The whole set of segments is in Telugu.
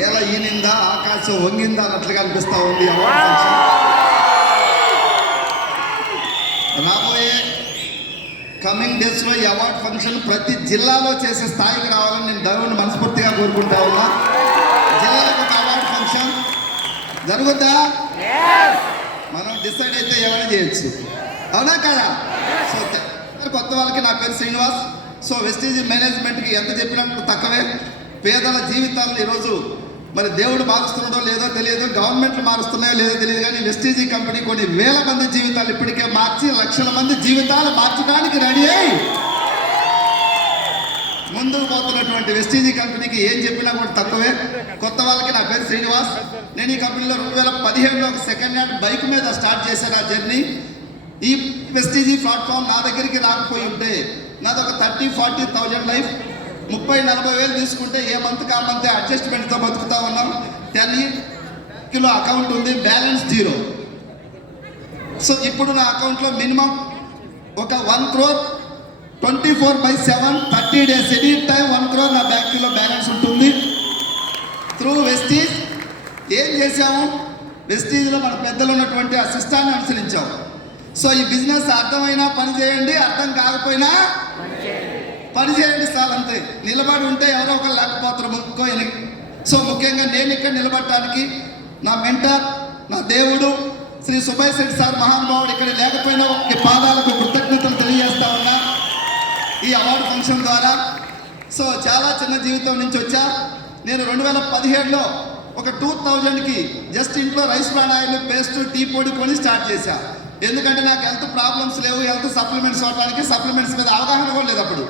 నేల ఈనిందా ఆకాశం వంగిందా అన్నట్లుగా అనిపిస్తూ ఉంది. రాబోయే కమింగ్ డేస్లో ఈ అవార్డ్ ఫంక్షన్ ప్రతి జిల్లాలో చేసే స్థాయికి రావాలని నేను దేవుని మనస్ఫూర్తిగా కోరుకుంటా ఉన్నా. జిల్లాకు ఒక అవార్డ్ ఫంక్షన్ జరుగుద్దా? మనం డిసైడ్ అయితే ఏమైనా చేయొచ్చు, అవునా కదా? సో కొత్త వాళ్ళకి నా పేరు శ్రీనివాస్. సో వెస్టీజ్ మేనేజ్మెంట్కి ఎంత చెప్పినప్పుడు తక్కువే. పేదల జీవితాలను ఈరోజు మరి దేవుడు మారుస్తున్నాడో లేదో తెలియదు, గవర్నమెంట్లు మారుస్తున్నాయో లేదో తెలియదు, కానీ వెస్టీజీ కంపెనీ కొన్ని వేల మంది జీవితాలు ఇప్పటికే మార్చి లక్షల మంది జీవితాలు మార్చడానికి రెడీ అయ్యి ముందుకు పోతున్నటువంటి వెస్టీజీ కంపెనీకి ఏం చెప్పినా కూడా తక్కువే. కొత్త వాళ్ళకి నా పేరు శ్రీనివాస్. నేను ఈ కంపెనీలో 2017లో ఒక సెకండ్ హ్యాండ్ బైక్ మీద స్టార్ట్ చేశాను ఆ జర్నీ. ఈ వెస్టీజీ ప్లాట్ఫామ్ నా దగ్గరికి రాకపోయి ఉంటే నాదొక 30-40,000 లైఫ్. 30-40 వేలు తీసుకుంటే ఏ మంత్కి ఆ మంత్ అడ్జస్ట్మెంట్తో బతుకుతా ఉన్నాం. 10 కిలో అకౌంట్ ఉంది, బ్యాలెన్స్ 0. సో ఇప్పుడు నా అకౌంట్లో మినిమం ఒక 1 crore 24/7 30 days any time 1 crore నా బ్యాంకులో బ్యాలెన్స్ ఉంటుంది. త్రూ వెస్టీజ్ ఏం చేసాము? వెస్టీజ్లో మన పెద్దలు ఉన్నటువంటి ఆ సిస్టాన్ని అనుసరించాము. సో ఈ బిజినెస్ అర్థమైనా పని చేయండి, అర్థం కాకపోయినా పని చేయండి సార్, అంతే. నిలబడి ఉంటే ఎవరో ఒకరు లేకపోతారు ఇంకో ఎనకి. సో ముఖ్యంగా నేను ఇక్కడ నిలబడటానికి నా మెంటర్, నా దేవుడు శ్రీ సుభయ్ శెట్టి సార్ మహానుభావుడు ఇక్కడ లేకపోయినా ఒక పాదాలకు కృతజ్ఞతలు తెలియజేస్తా ఉన్నా ఈ అవార్డు ఫంక్షన్ ద్వారా. సో చాలా చిన్న జీవితం నుంచి వచ్చా. నేను 2017లో ఒక 2000కి జస్ట్ ఇంట్లో rice bran oil, paste, tea పొడి కొని స్టార్ట్ చేశా. ఎందుకంటే నాకు హెల్త్ ప్రాబ్లమ్స్ లేవు, హెల్త్ సప్లిమెంట్స్ వాడడానికి సప్లిమెంట్స్ మీద అవగాహన కూడా లేదు అప్పుడు.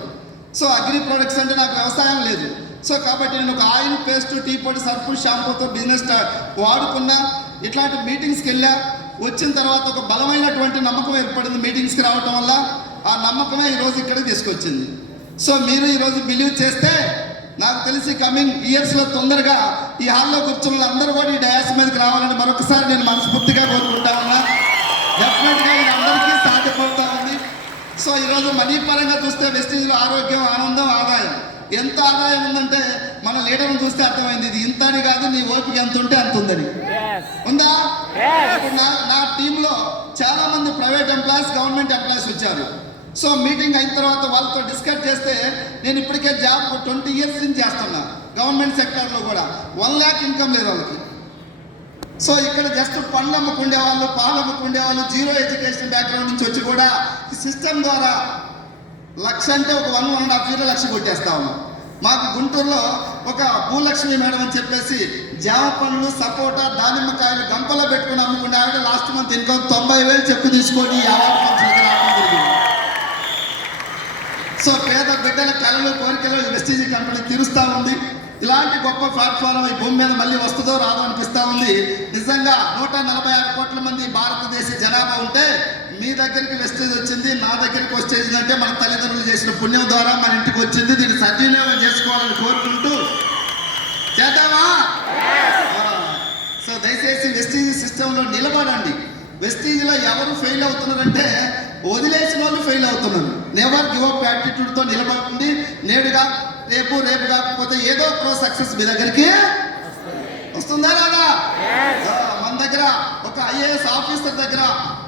సో అగ్రి ప్రొడక్ట్స్ అంటే నాకు వ్యవసాయం లేదు. సో కాబట్టి నేను ఒక ఆయిల్, పేస్ట్, టీ పొడి, సర్ఫు, షాంపూతో బిజినెస్ వాడుకున్నా. ఇట్లాంటి మీటింగ్స్కి వెళ్ళా. వచ్చిన తర్వాత ఒక బలమైనటువంటి నమ్మకం ఏర్పడింది మీటింగ్స్కి రావటం వల్ల. ఆ నమ్మకమే ఈరోజు ఇక్కడికి తీసుకొచ్చింది. సో మీరు ఈరోజు బిలీవ్ చేస్తే నాకు తెలిసి కమింగ్ ఇయర్స్లో తొందరగా ఈ హాల్లో కూర్చున్న అందరూ కూడా ఈ డయాస్ మీదకి రావాలని మరొకసారి నేను మనస్ఫూర్తిగా కోరుకుంటా ఉన్నా. డెఫినెట్గా ఇది అందరికీ సాధ్యపడుతూ ఉంది. సో ఈరోజు మనీ పరంగా చూస్తే వెస్టీజ్లో ఆరోగ్యం, ఆనందం, ఆదాయం. ఎంత ఆదాయం ఉందంటే మన లీడర్ని చూస్తే అర్థమైంది. ఇది ఇంత అని కాదు, నీ ఓపిక ఎంత ఉంటే అంత ఉందని. ఉందా? ఇప్పుడు నా టీంలో చాలా మంది ప్రైవేట్ ఎంప్లాయీస్, గవర్నమెంట్ ఎంప్లాయీస్ వచ్చారు. సో మీటింగ్ అయిన తర్వాత వాళ్ళతో డిస్కస్ చేస్తే నేను ఇప్పటికే జాబ్ 20 years నుంచి చేస్తున్నా గవర్నమెంట్ సెక్టార్లో కూడా. 1 lakh ఇన్కమ్ లేదు వాళ్ళకి. సో ఇక్కడ జస్ట్ పండ్లు అమ్ముకుండే వాళ్ళు, పాలు అమ్ముకుండే వాళ్ళు, 0 ఎడ్యుకేషన్ బ్యాక్గ్రౌండ్ నుంచి వచ్చి కూడా ఈ సిస్టమ్ ద్వారా లక్ష అంటే ఒక 1.5 year లక్ష కొట్టేస్తా ఉన్నాం. మాకు గుంటూరులో ఒక భూలక్ష్మి మేడం అని చెప్పేసి జామ పండ్లు, సపోటా, దానిమ్మకాయలు గంపలో పెట్టుకుని అమ్ముకుంటే ఆవిడ లాస్ట్ మంత్ ఇన్కమ్ 90,000 చెప్పు తీసుకొని ఈ అవార్డు ఫంక్షన్కి రావడం జరిగింది. సో పేద బిడ్డల కళలు, కోరికలు వెస్టీజీ కంపెనీ తీరుస్తూ ఉంది. ఇలాంటి గొప్ప ప్లాట్ఫారం ఈ భూమి మీద మళ్ళీ వస్తుందో రాదో అనిపిస్తూ ఉంది. నిజంగా 146 కోట్ల మంది భారతదేశ జనాభా ఉంటే మీ దగ్గరికి వెస్టేజ్ వచ్చింది, నా దగ్గరికి వచ్చేది అంటే మన తల్లిదండ్రులు చేసిన పుణ్యం ద్వారా మన ఇంటికి వచ్చింది. దీన్ని సద్వినియోగం చేసుకోవాలని కోరుకుంటూ చేద్దామా? సో దయచేసి వెస్టీజ్ సిస్టంలో నిలబడండి. వెస్టీజ్లో ఎవరు ఫెయిల్ అవుతున్నారంటే వదిలేసిన వాళ్ళు ఫెయిల్ అవుతున్నారు. నెవర్ గివ్ అప్ యాటిట్యూడ్తో నిలబడండి. నేడుగా రేపు, రేపు కాకపోతే ఏదో ఒక సక్సెస్ మీ దగ్గరికి వస్తుందా రాదా? మన దగ్గర ఒక IAS ఆఫీసర్ దగ్గర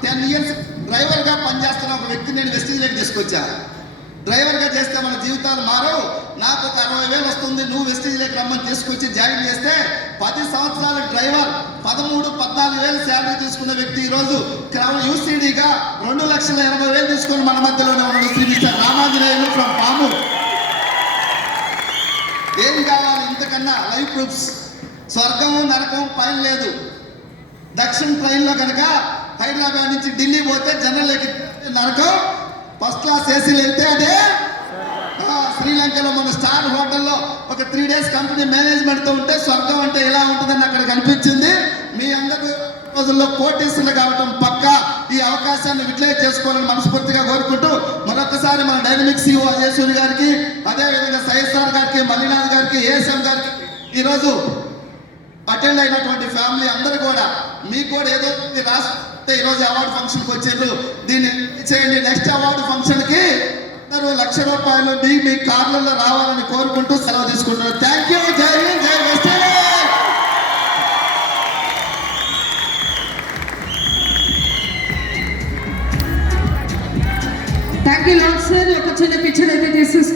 10 years డ్రైవర్గా పనిచేస్తున్న ఒక వ్యక్తిని నేను వెస్టీజ్లోకి తీసుకొచ్చా. డ్రైవర్గా చేస్తే మన జీవితాలు మారవు. నాకు ఒక 60,000 వస్తుంది, నువ్వు వెస్టీజ్లోకి రమ్మని తీసుకొచ్చి జాయిన్ చేస్తే 10 సంవత్సరాల డ్రైవర్ 13-14,000 శాలరీ తీసుకున్న వ్యక్తి ఈరోజు UCDగా 2,80,000 తీసుకొని మన మధ్యలోనే ఉన్నాడు. Shri mister Ramanjaneyulu from Pamuru. ఏం కావాలి ఇంతకన్నా? Life proofs. స్వర్గము నరకం పైన లేదు. దక్షిణ ట్రైన్లో కనుక హైదరాబాద్ నుంచి ఢిల్లీ పోతే జనరల్ నరకం, ఫస్ట్ క్లాస్ ఏసీలు వెళ్తే అదే. శ్రీలంకలో మన స్టార్ హోటల్లో ఒక 3 days కంపెనీ మేనేజ్మెంట్తో ఉంటే స్వర్గం అంటే ఎలా ఉంటుందని అక్కడ కనిపించింది. మీ అందరూ రోజుల్లో కోటీసులు కావటం పక్క. ఈ అవకాశాన్ని యూటిలైజ్ చేసుకోవాలని మనస్ఫూర్తిగా కోరుకుంటూ మరొకసారి మన డైనమిక్ CEO అజయ్ సూరి గారికి, అదేవిధంగా సైసార్ గారికి, మల్లినాథ్ గారికి, ASM గారికి, ఈరోజు అటెండ్ అయినటువంటి ఫ్యామిలీ అందరూ కూడా మీకు కూడా ఏదో రాస్తే ఈరోజు అవార్డు ఫంక్షన్కి వచ్చారు. దీన్ని చేయండి. నెక్స్ట్ అవార్డు ఫంక్షన్కి అందరూ ₹1,00,000 మీ కార్లలో రావాలని కోరుకుంటూ సెలవు తీసుకుంటున్నారు. Thank you. జై హింద్, జై వెస్టీజ్. క్యాపిటల్ ఆఫీసర్ ఒక చిన్న పిక్చర్ అయితే తీసేసుకుంటాం.